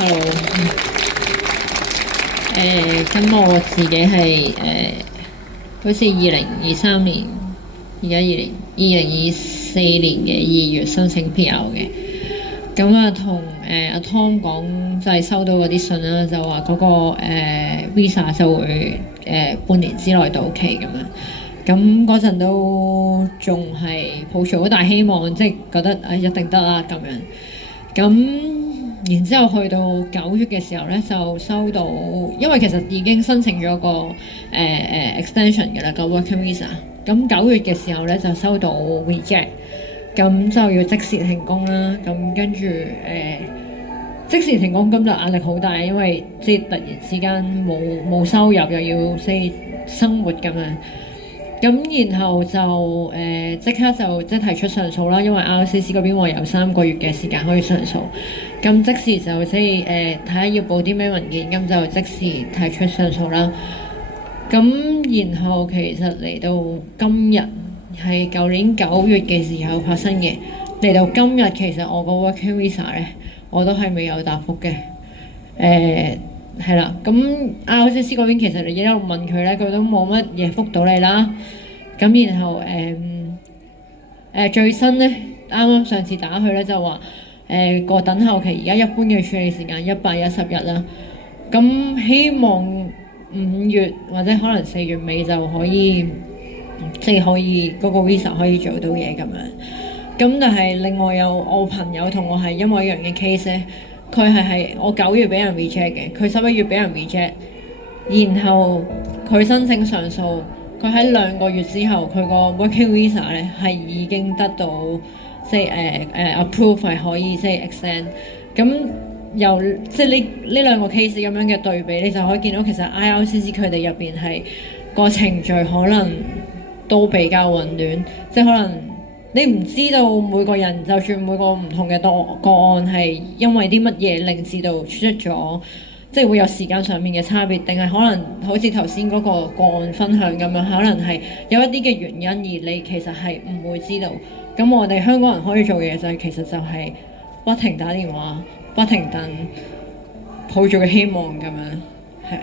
Hello，咁我自己係好似2023年，而家2024年嘅2月申請 PR 嘅。咁啊，同阿 Tom 講就係收到嗰啲信啦，就話嗰個Visa 就會半年之內到期咁樣。咁嗰陣都仲係抱住好大希望，即係覺得一定得啦咁樣。咁然之後去到9月嘅時候咧，就收到，因為其實已經申請咗個extension 嘅啦，個 working visa。咁9月嘅時候咧就收到 reject，咁就要即時停工啦。咁跟住即時停工，咁就壓力好大，因為即係突然之間冇收入，又要即係生活咁樣。咁然後就即刻就即係提出上訴啦，因為 RCC 嗰邊話有3個月嘅時間可以上訴。咁即時就即係睇下要補啲咩文件，咁就即時提出上訴啦。咁然後其實嚟到今日係舊年9月嘅時候發生嘅，嚟到今日其實我個 working visa 咧我都係未有答覆嘅。係啦，咁 RCC 嗰邊其實你一路問佢咧，佢都冇乜嘢覆到你啦。咁然後最新咧，啱啱上次打去咧就話個等候期而家一般嘅處理時間110日啦。咁希望5月或者可能4月尾就可以，即係可以嗰個 visa 可以做到嘢咁樣。咁但係另外有我朋友同我係一模一樣嘅 case 咧。佢係我9月俾人 reject 嘅，佢11月俾人 reject，然後佢申請上訴，佢喺2個月之後，佢個 working visa 咧係已經得到即係approve 係可以即係 extend。咁由即係呢兩個 case 咁樣嘅對比，你就可以見到其實 IRCC 佢哋入邊係個程序可能都比較混亂，即係可能。你唔知道每個人，就算每個唔同嘅個案係因為啲乜嘢令至到出咗，即係會有時間上面嘅差別，定係可能好似頭先嗰個案分享咁樣，可能係有一啲嘅原因，而你其實係唔會知道。咁我哋香港人可以做嘅嘢就係其實就係不停打電話，不停等，抱住個希望咁樣，係。